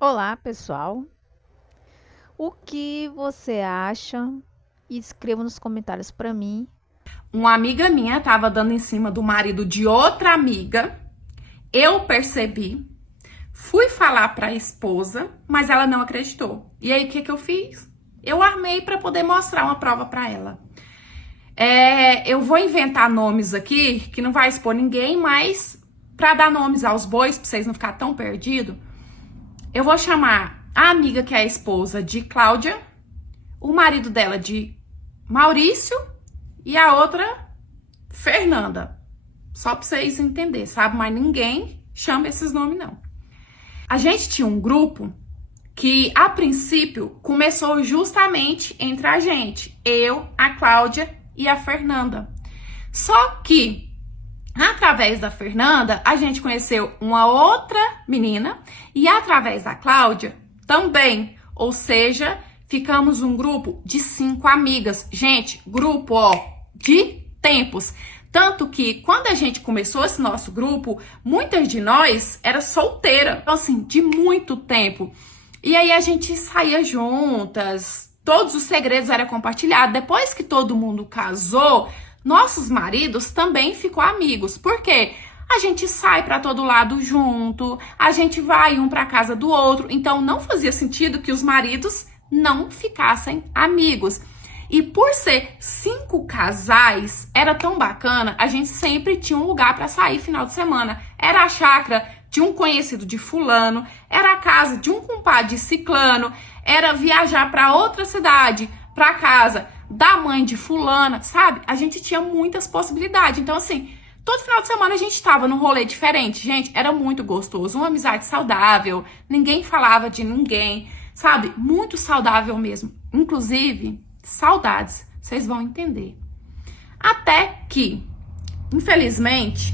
Olá, pessoal. O que você acha? Escreva nos comentários para mim. Uma amiga minha estava dando em cima do marido de outra amiga. Eu percebi, fui falar para a esposa, mas ela não acreditou. E aí, o que eu fiz? Eu armei para poder mostrar uma prova para ela. Eu vou inventar nomes aqui, que não vai expor ninguém, mas para dar nomes aos bois, para vocês não ficarem tão perdidos, eu vou chamar a amiga que é a esposa de Cláudia, o marido dela de Maurício e a outra Fernanda. Só pra vocês entenderem, sabe? Mas ninguém chama esses nomes, não. A gente tinha um grupo que, a princípio, começou justamente entre a gente. Eu, a Cláudia e a Fernanda. Só que, através da Fernanda, a gente conheceu uma outra menina e, através da Cláudia, também. Ou seja, ficamos um grupo de 5 amigas. Gente, grupo, ó, de tempos. Tanto que, quando a gente começou esse nosso grupo, muitas de nós era solteira. Então, assim, de muito tempo. E aí a gente saía juntas, todos os segredos eram compartilhados. Depois que todo mundo casou, nossos maridos também ficou amigos. Por quê? A gente sai para todo lado junto, a gente vai um para casa do outro. Então não fazia sentido que os maridos não ficassem amigos. E por ser 5 casais, era tão bacana, a gente sempre tinha um lugar para sair final de semana. Era a chácara de um conhecido de fulano, era a casa de um compadre de ciclano, era viajar para outra cidade, para casa da mãe de fulana, sabe? A gente tinha muitas possibilidades. Então, assim, todo final de semana a gente estava num rolê diferente. Gente, era muito gostoso, uma amizade saudável, ninguém falava de ninguém, sabe? Muito saudável mesmo. Inclusive, saudades, vocês vão entender. Até que, infelizmente,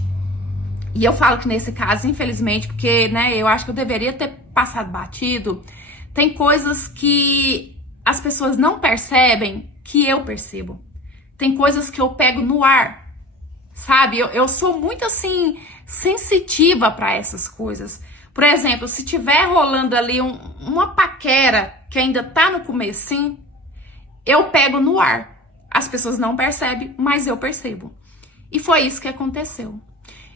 e eu falo que nesse caso, infelizmente, porque, né, eu acho que eu deveria ter passado batido, tem coisas que as pessoas não percebem que eu percebo. Tem coisas que eu pego no ar, sabe? Eu sou muito, assim, sensitiva para essas coisas. Por exemplo, se tiver rolando ali uma paquera que ainda tá no comecinho, eu pego no ar. As pessoas não percebem, mas eu percebo. E foi isso que aconteceu.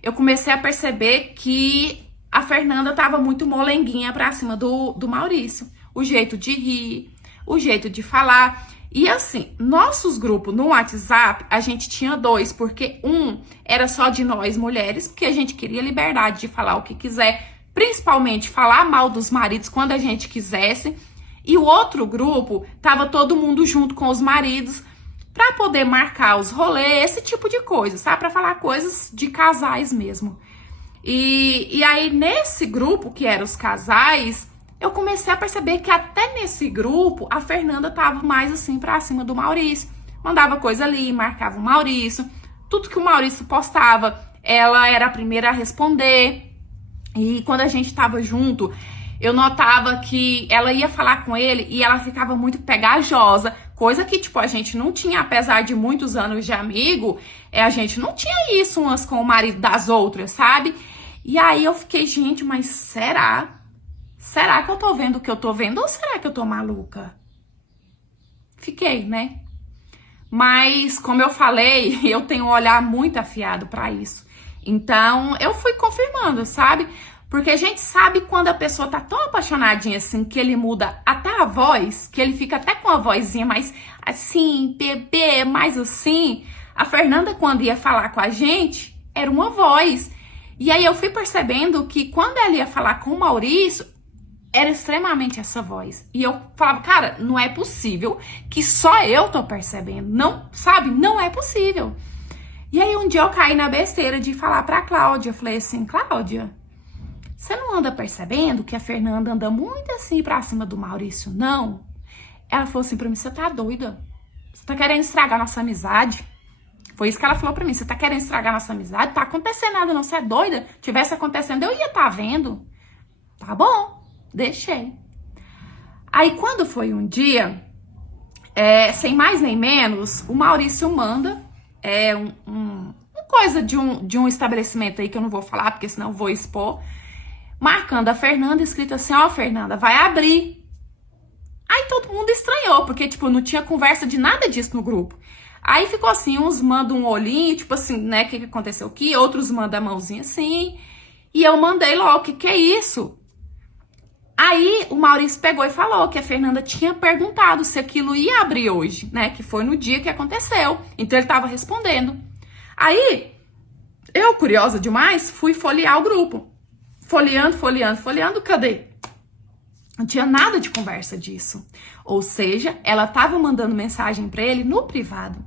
Eu comecei a perceber que a Fernanda estava muito molenguinha pra cima do Maurício. O jeito de rir, o jeito de falar. E assim, nossos grupos no WhatsApp, a gente tinha 2, porque um era só de nós mulheres, porque a gente queria liberdade de falar o que quiser, principalmente falar mal dos maridos quando a gente quisesse. E o outro grupo tava todo mundo junto com os maridos para poder marcar os rolês, esse tipo de coisa, sabe? Para falar coisas de casais mesmo. E aí, nesse grupo, que eram os casais, eu comecei a perceber que até nesse grupo, a Fernanda tava mais assim pra cima do Maurício. Mandava coisa ali, marcava o Maurício. Tudo que o Maurício postava, ela era a primeira a responder. E quando a gente tava junto, eu notava que ela ia falar com ele e ela ficava muito pegajosa, coisa que, tipo, a gente não tinha, apesar de muitos anos de amigo, a gente não tinha isso umas com o marido das outras, sabe? E aí eu fiquei, gente, mas será? Será que eu tô vendo o que eu tô vendo ou será que eu tô maluca? Fiquei, né? Mas, como eu falei, eu tenho um olhar muito afiado pra isso. Então, eu fui confirmando, sabe? Porque a gente sabe quando a pessoa tá tão apaixonadinha assim, que ele muda até a voz, que ele fica até com a vozinha mais assim, bebê, mais assim. A Fernanda, quando ia falar com a gente, era uma voz. E aí eu fui percebendo que quando ela ia falar com o Maurício, era extremamente essa voz. E eu falava, cara, não é possível que só eu tô percebendo. Não, sabe? Não é possível. E aí um dia eu caí na besteira de falar pra Cláudia. Eu falei assim, Cláudia, você não anda percebendo que a Fernanda anda muito assim pra cima do Maurício, não? Ela falou assim pra mim, você tá doida? Você tá querendo estragar nossa amizade? Foi isso que ela falou pra mim, você tá querendo estragar nossa amizade? Tá acontecendo nada não, você é doida? Tivesse acontecendo, eu ia tá vendo. Tá bom, deixei. Aí quando foi um dia, sem mais nem menos, o Maurício manda uma coisa de um estabelecimento aí que eu não vou falar, porque senão eu vou expor. marcando a Fernanda, escrito assim, ó, Fernanda, vai abrir. Aí todo mundo estranhou, porque, tipo, não tinha conversa de nada disso no grupo. Aí ficou assim, uns mandam um olhinho, tipo assim, né, o que aconteceu aqui? Outros mandam a mãozinha assim. E eu mandei logo, o que é isso? Aí o Maurício pegou e falou que a Fernanda tinha perguntado se aquilo ia abrir hoje, né? Que foi no dia que aconteceu. Então ele tava respondendo. Aí, eu, curiosa demais, fui folhear o grupo. Folheando, cadê? Não tinha nada de conversa disso. Ou seja, ela tava mandando mensagem pra ele no privado.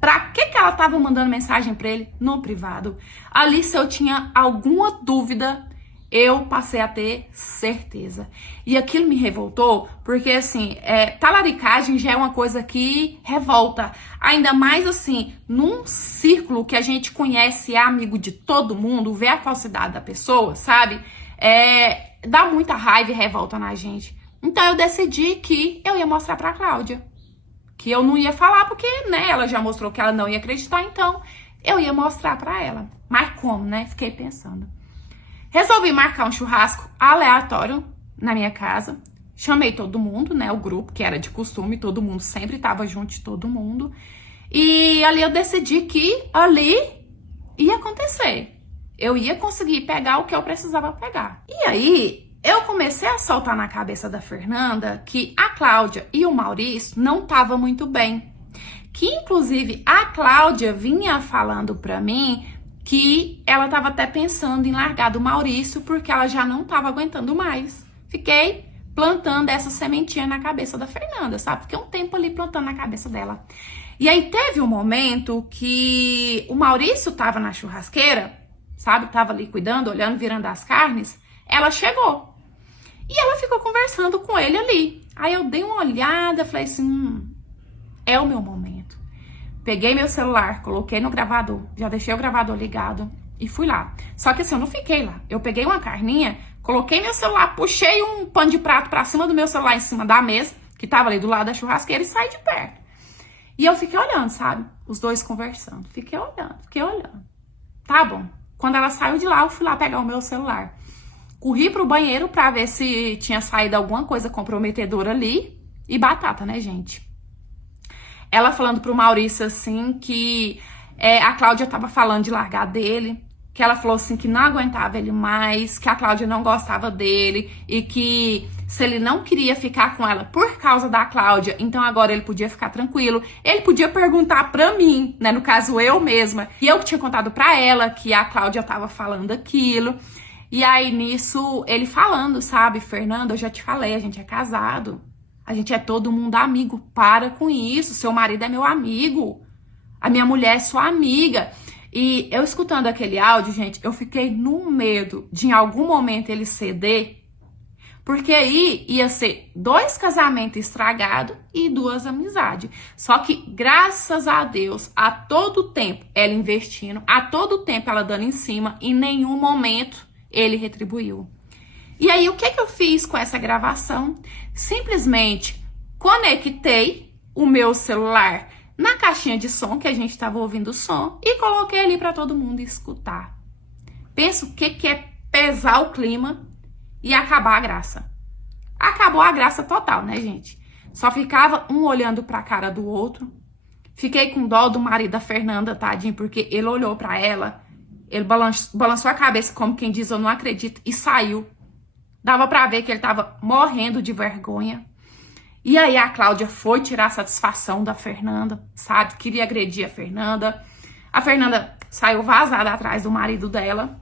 Pra que ela tava mandando mensagem pra ele no privado? Ali, se eu tinha alguma dúvida, eu passei a ter certeza. E aquilo me revoltou, porque assim, talaricagem já é uma coisa que revolta. Ainda mais assim, num círculo que a gente conhece e é amigo de todo mundo, ver a falsidade da pessoa, sabe? Dá muita raiva e revolta na gente. Então eu decidi que eu ia mostrar pra Cláudia. Que eu não ia falar porque, né, ela já mostrou que ela não ia acreditar, então eu ia mostrar pra ela. Mas como, né? Fiquei pensando. Resolvi marcar um churrasco aleatório na minha casa. Chamei todo mundo, né? O grupo, que era de costume, todo mundo sempre tava junto de todo mundo. E ali eu decidi que ali ia acontecer. Eu ia conseguir pegar o que eu precisava pegar. E aí, eu comecei a soltar na cabeça da Fernanda que a Cláudia e o Maurício não estavam muito bem. Que, inclusive, a Cláudia vinha falando pra mim que ela estava até pensando em largar do Maurício porque ela já não estava aguentando mais. Fiquei plantando essa sementinha na cabeça da Fernanda, sabe? Fiquei um tempo ali plantando na cabeça dela. E aí teve um momento que o Maurício estava na churrasqueira, sabe? Tava ali cuidando, olhando, virando as carnes. Ela chegou. E ela ficou conversando com ele ali. Aí eu dei uma olhada, falei assim, é o meu momento. Peguei meu celular, coloquei no gravador, já deixei o gravador ligado e fui lá. Só que assim, eu não fiquei lá. Eu peguei uma carninha, coloquei meu celular, puxei um pano de prato pra cima do meu celular, em cima da mesa, que tava ali do lado da churrasqueira, e saí de perto. E eu fiquei olhando, sabe? Os dois conversando. Fiquei olhando. Tá bom. Quando ela saiu de lá, eu fui lá pegar o meu celular. Corri pro banheiro pra ver se tinha saído alguma coisa comprometedora ali. E batata, né, gente? Ela falando pro Maurício, assim, que a Cláudia tava falando de largar dele, que ela falou, assim, que não aguentava ele mais, que a Cláudia não gostava dele e que se ele não queria ficar com ela por causa da Cláudia, então agora ele podia ficar tranquilo. Ele podia perguntar pra mim, né, no caso eu mesma, e eu que tinha contado pra ela que a Cláudia tava falando aquilo. E aí, nisso, ele falando, sabe, Fernanda, eu já te falei, a gente é casado. A gente é todo mundo amigo, para com isso, seu marido é meu amigo, a minha mulher é sua amiga. E eu escutando aquele áudio, gente, eu fiquei no medo de em algum momento ele ceder, porque aí ia ser 2 casamentos estragados e 2 amizades. Só que, graças a Deus, a todo tempo ela investindo, a todo tempo ela dando em cima, em nenhum momento ele retribuiu. E aí, o que eu fiz com essa gravação? Simplesmente conectei o meu celular na caixinha de som, que a gente estava ouvindo o som, e coloquei ali para todo mundo escutar. Pensa o que é pesar o clima e acabar a graça. Acabou a graça total, né, gente? Só ficava um olhando para a cara do outro. Fiquei com dó do marido da Fernanda, tadinho, porque ele olhou para ela, ele balançou a cabeça como quem diz, eu não acredito, e saiu. Dava pra ver que ele tava morrendo de vergonha. E aí a Cláudia foi tirar a satisfação da Fernanda, sabe? Queria agredir a Fernanda. A Fernanda saiu vazada atrás do marido dela.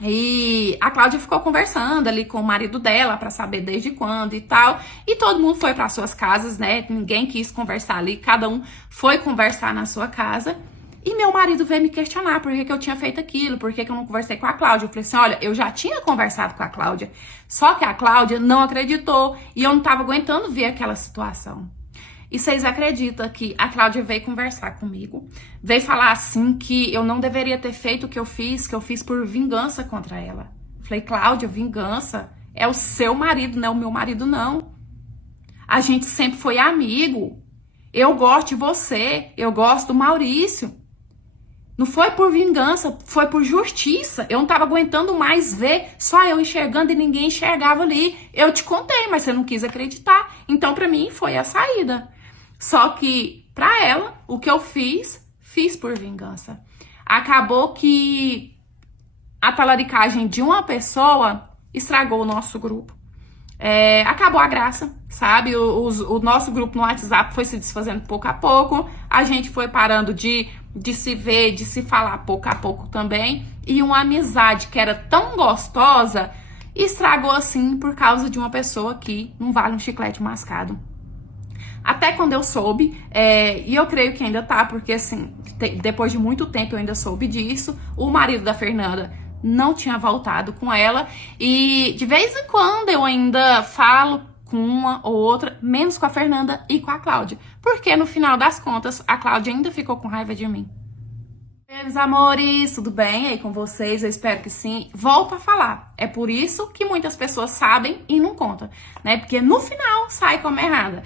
E a Cláudia ficou conversando ali com o marido dela pra saber desde quando e tal. E todo mundo foi para suas casas, né? Ninguém quis conversar ali. Cada um foi conversar na sua casa. E meu marido veio me questionar por que eu tinha feito aquilo, por que eu não conversei com a Cláudia. Eu falei assim, olha, eu já tinha conversado com a Cláudia, só que a Cláudia não acreditou e eu não tava aguentando ver aquela situação. E vocês acreditam que a Cláudia veio conversar comigo, veio falar assim que eu não deveria ter feito o que eu fiz por vingança contra ela. Eu falei, Cláudia, vingança é o seu marido, não é o meu marido, não. A gente sempre foi amigo. Eu gosto de você, eu gosto do Maurício. Não foi por vingança, foi por justiça. Eu não tava aguentando mais ver só eu enxergando e ninguém enxergava ali. Eu te contei, mas você não quis acreditar. Então, pra mim, foi a saída. Só que, pra ela, o que eu fiz por vingança. Acabou que a talaricagem de uma pessoa estragou o nosso grupo. Acabou a graça, sabe? O nosso grupo no WhatsApp foi se desfazendo pouco a pouco. A gente foi parando de se ver, de se falar pouco a pouco também. E uma amizade que era tão gostosa estragou assim por causa de uma pessoa que não vale um chiclete mascado. Até quando eu soube, e eu creio que ainda tá, porque assim, depois de muito tempo eu ainda soube disso, o marido da Fernanda não tinha voltado com ela, e de vez em quando eu ainda falo com uma ou outra, menos com a Fernanda e com a Cláudia, porque no final das contas a Cláudia ainda ficou com raiva de mim. Meus amores, tudo bem aí com vocês? Eu espero que sim. Volto a falar. É por isso que muitas pessoas sabem e não contam, né? Porque no final sai como errada.